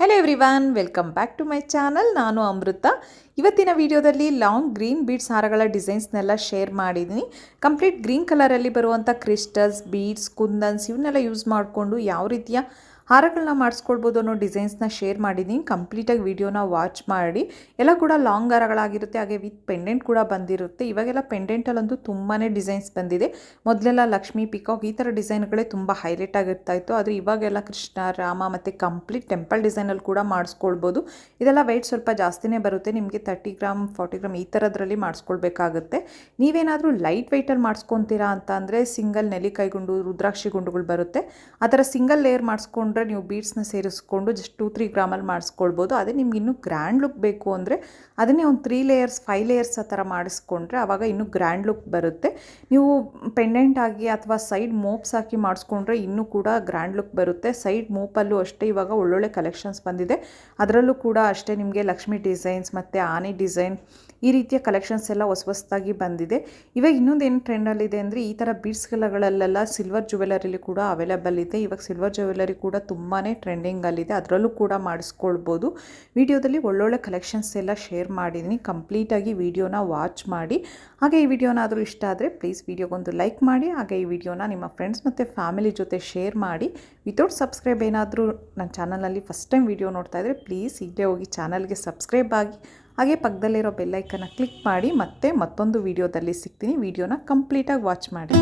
Hello everyone, welcome back to my channel. ನಾನು ಅಮೃತ. ಇವತ್ತಿನ ವಿಡಿಯೋದಲ್ಲಿ ಲಾಂಗ್ ಗ್ರೀನ್ ಬೀಡ್ಸ್ ಹಾರಗಳ ಡಿಸೈನ್ಸ್ನೆಲ್ಲ ಶೇರ್ ಮಾಡಿದ್ದೀನಿ. ಕಂಪ್ಲೀಟ್ ಗ್ರೀನ್ ಕಲರಲ್ಲಿ ಬರುವಂಥ ಕ್ರಿಸ್ಟಲ್ಸ್, ಬೀಡ್ಸ್, ಕುಂದನ್ಸ್ ಇವನ್ನೆಲ್ಲ ಯೂಸ್ ಮಾಡಿಕೊಂಡು ಯಾವ ರೀತಿಯ ಹಾರಗಳನ್ನ ಮಾಡಿಸ್ಕೊಳ್ಬೋದು ಅನ್ನೋ ಡಿಸೈನ್ಸ್ನ ಶೇರ್ ಮಾಡಿದ್ದೀನಿ. ಕಂಪ್ಲೀಟಾಗಿ ವಿಡಿಯೋನ ವಾಚ್ ಮಾಡಿ. ಎಲ್ಲ ಕೂಡ ಲಾಂಗ್ ಹಾರಗಳಾಗಿರುತ್ತೆ, ಹಾಗೆ ವಿತ್ ಪೆಂಡೆಂಟ್ ಕೂಡ ಬಂದಿರುತ್ತೆ. ಇವಾಗೆಲ್ಲ ಪೆಂಡೆಂಟಲ್ಲಂತೂ ತುಂಬಾ ಡಿಸೈನ್ಸ್ ಬಂದಿದೆ. ಮೊದಲೆಲ್ಲ ಲಕ್ಷ್ಮಿ, ಪಿಕಾಕ್ ಈ ಥರ ಡಿಸೈನ್ಗಳೇ ತುಂಬ ಹೈಲೈಟ್ ಆಗಿರ್ತಾ ಇತ್ತು. ಆದರೆ ಇವಾಗೆಲ್ಲ ಕೃಷ್ಣ, ರಾಮ ಮತ್ತು ಕಂಪ್ಲೀಟ್ ಟೆಂಪಲ್ ಡಿಸೈನಲ್ಲಿ ಕೂಡ ಮಾಡಿಸ್ಕೊಳ್ಬೋದು. ಇದೆಲ್ಲ ವೆಯ್ಟ್ ಸ್ವಲ್ಪ ಜಾಸ್ತಿನೇ ಬರುತ್ತೆ. ನಿಮಗೆ 30 ಗ್ರಾಮ್ 40 ಗ್ರಾಮ್ ಈ ಥರದ್ರಲ್ಲಿ ಮಾಡಿಸ್ಕೊಳ್ಬೇಕಾಗುತ್ತೆ. ನೀವೇನಾದರೂ ಲೈಟ್ ವೆಯ್ಟಲ್ಲಿ ಮಾಡಿಸ್ಕೊತೀರಾ ಅಂತ ಅಂದರೆ ಸಿಂಗಲ್ ನೆಲ್ಲಿಕಾಯಿ ಗುಂಡು, ರುದ್ರಾಕ್ಷಿ ಗುಂಡುಗಳು ಬರುತ್ತೆ. ಆ ಥರ ಸಿಂಗಲ್ ಲೇಯರ್ ಮಾಡಿಸ್ಕೊಂಡ್ರೆ ನೀವು ಬೀಡ್ಸ್ನ ಸೇರಿಸ್ಕೊಂಡು ಜಸ್ಟ್ 2-3 ಗ್ರಾಮಲ್ಲಿ ಮಾಡಿಸ್ಕೊಳ್ಬೋದು. ಅದೇ ನಿಮ್ಗೆ ಇನ್ನೂ ಗ್ರ್ಯಾಂಡ್ ಲುಕ್ ಬೇಕು ಅಂದರೆ ಅದನ್ನೇ ಒಂದು 3 ಲೇಯರ್ಸ್ 5 ಲೇಯರ್ಸ್ ಆ ಥರ ಮಾಡಿಸ್ಕೊಂಡ್ರೆ ಆವಾಗ ಇನ್ನೂ ಗ್ರ್ಯಾಂಡ್ ಲುಕ್ ಬರುತ್ತೆ. ನೀವು ಪೆಂಡೆಂಟ್ ಆಗಿ ಅಥವಾ ಸೈಡ್ ಮೋಪ್ಸ್ ಹಾಕಿ ಮಾಡಿಸ್ಕೊಂಡ್ರೆ ಇನ್ನೂ ಕೂಡ ಗ್ರ್ಯಾಂಡ್ ಲುಕ್ ಬರುತ್ತೆ. ಸೈಡ್ ಮೋಪಲ್ಲೂ ಅಷ್ಟೇ ಇವಾಗ ಒಳ್ಳೊಳ್ಳೆ ಕಲೆಕ್ಷನ್ಸ್ ಬಂದಿದೆ. ಅದರಲ್ಲೂ ಕೂಡ ಅಷ್ಟೇ ನಿಮಗೆ ಲಕ್ಷ್ಮಿ ಡಿಸೈನ್ಸ್ ಮತ್ತು ಆನೆ ಡಿಸೈನ್ ಈ ರೀತಿಯ ಕಲೆಕ್ಷನ್ಸ್ ಎಲ್ಲ ಹೊಸದಾಗಿ ಬಂದಿದೆ. ಇವಾಗ ಇನ್ನೊಂದು ಏನು ಟ್ರೆಂಡಲ್ಲಿದೆ ಅಂದರೆ ಈ ಥರ ಬೀಡ್ಸ್ಗಳಲ್ಲೆಲ್ಲ ಸಿಲ್ವರ್ ಜ್ಯುವೆಲರಿಲಿ ಕೂಡ ಅವೈಲೇಬಲ್ ಇದೆ. ಇವಾಗ ಸಿಲ್ವರ್ ಜ್ಯುವೆಲರಿ ಕೂಡ ತುಂಬಾ ಟ್ರೆಂಡಿಂಗಲ್ಲಿದೆ. ಅದರಲ್ಲೂ ಕೂಡ ಮಾಡಿಸ್ಕೊಳ್ಬೋದು. ವಿಡಿಯೋದಲ್ಲಿ ಒಳ್ಳೊಳ್ಳೆ ಕಲೆಕ್ಷನ್ಸ್ ಎಲ್ಲ ಶೇರ್ ಮಾಡಿದ್ದೀನಿ. ಕಂಪ್ಲೀಟಾಗಿ ವಿಡಿಯೋನ ವಾಚ್ ಮಾಡಿ. ಹಾಗೆ ಈ ವಿಡಿಯೋನಾದರೂ ಇಷ್ಟ ಆದರೆ ಪ್ಲೀಸ್ ವಿಡಿಯೋಗೊಂದು ಲೈಕ್ ಮಾಡಿ. ಹಾಗೆ ಈ ವಿಡಿಯೋನ ನಿಮ್ಮ ಫ್ರೆಂಡ್ಸ್ ಮತ್ತು ಫ್ಯಾಮಿಲಿ ಜೊತೆ ಶೇರ್ ಮಾಡಿ. ವಿತೌಟ್ ಸಬ್ಸ್ಕ್ರೈಬ್ ಏನಾದರೂ ನನ್ನ ಚಾನಲಲ್ಲಿ ಫಸ್ಟ್ ಟೈಮ್ ವಿಡಿಯೋ ನೋಡ್ತಾ ಇದ್ದರೆ ಪ್ಲೀಸ್ ಈಗಲೇ ಹೋಗಿ ಚಾನಲ್ಗೆ ಸಬ್ಸ್ಕ್ರೈಬ್ ಆಗಿ. ಹಾಗೆ ಪಕ್ಕದಲ್ಲಿರೋ ಬೆಲ್ಲೈಕನ್ನ ಕ್ಲಿಕ್ ಮಾಡಿ. ಮತ್ತೆ ಮತ್ತೊಂದು ವಿಡಿಯೋದಲ್ಲಿ ಸಿಗ್ತೀನಿ. ವಿಡಿಯೋನ ಕಂಪ್ಲೀಟಾಗಿ ವಾಚ್ ಮಾಡಿ.